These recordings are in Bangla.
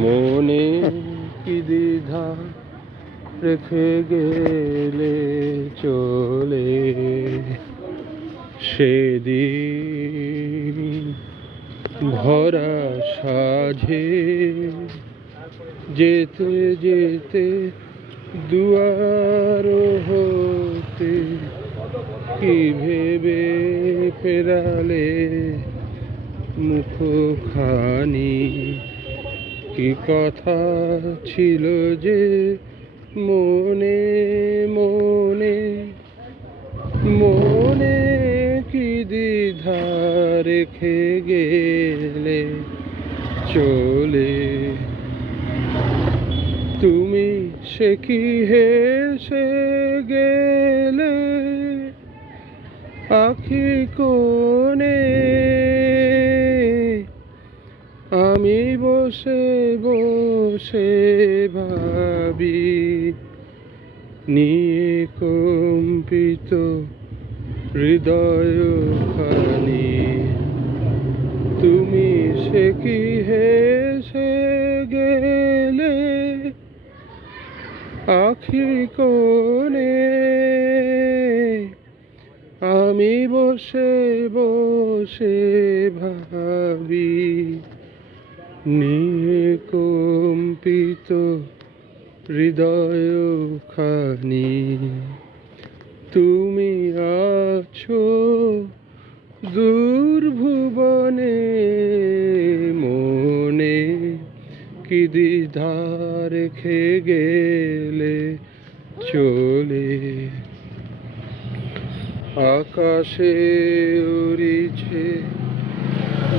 মনে কি দ্বিধা রেখে গেলে চলে সেদিন ভরা সাঝে যেতে যেতে দুয়ার হতে কি ভেবে ফেরালে মুখখানি, কি কথা ছিল যে মনে মনে মনে কি দ্বিধা রেখে গেলে চলে। তুমি সে কি হেসে গেলে আখি কোণে, আমি বসে বসে ভাবি নিয়ে কম্পিত হৃদয় খানি। তুমি সে কি হেসে গেলে আখি কোণে, আমি বসে বসে ভাবি নিয়ে কম্পিত হৃদয় খানি। তুমি আছো দূর ভুবনে, মনে কি দ্বিধা রেখে গেলে চলে। আকাশে উড়িছে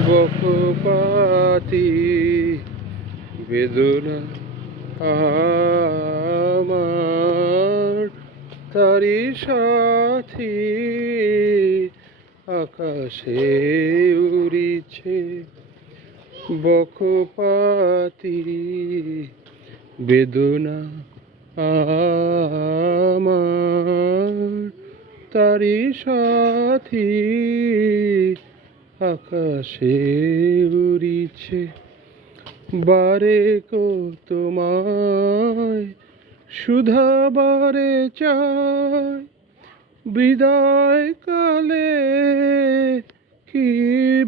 বকপাতি বেদনা আমার তারি সাথী। আকাশে উড়িছে বকপাতি বেদনা আমার তারি সাথী। আকাশে উড়িছে বারে কো তোমায় শুধাবারে চাই, বিদায় কালে কি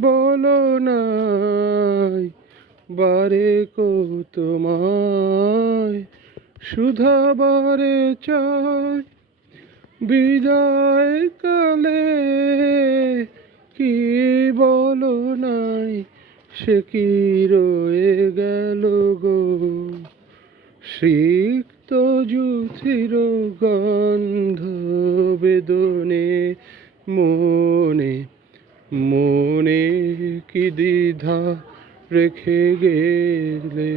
বলো নাই। বারে কো তোমায় শুধাবারে চাই, বিদায় কালে কি বলো নাই। সে কি রয়ে গেল গো সিক্ত জুথির গন্ধ বেদনে, মনে মনে কি দ্বিধা রেখে গেলে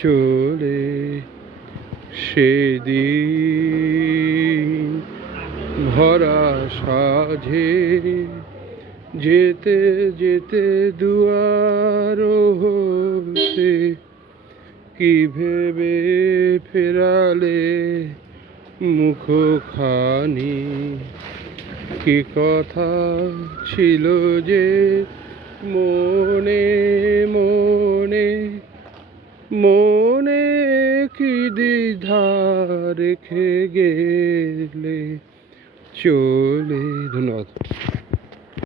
চলে সেদিন ভরা সাঝে যেতে যেতে দুয়ার হতে কি ভেবে ফেরালে মুখখানি, কি কথা ছিল যে মনে মনে মনে কি দ্বিধা রেখে গেলে চলে। ধন্যবাদ।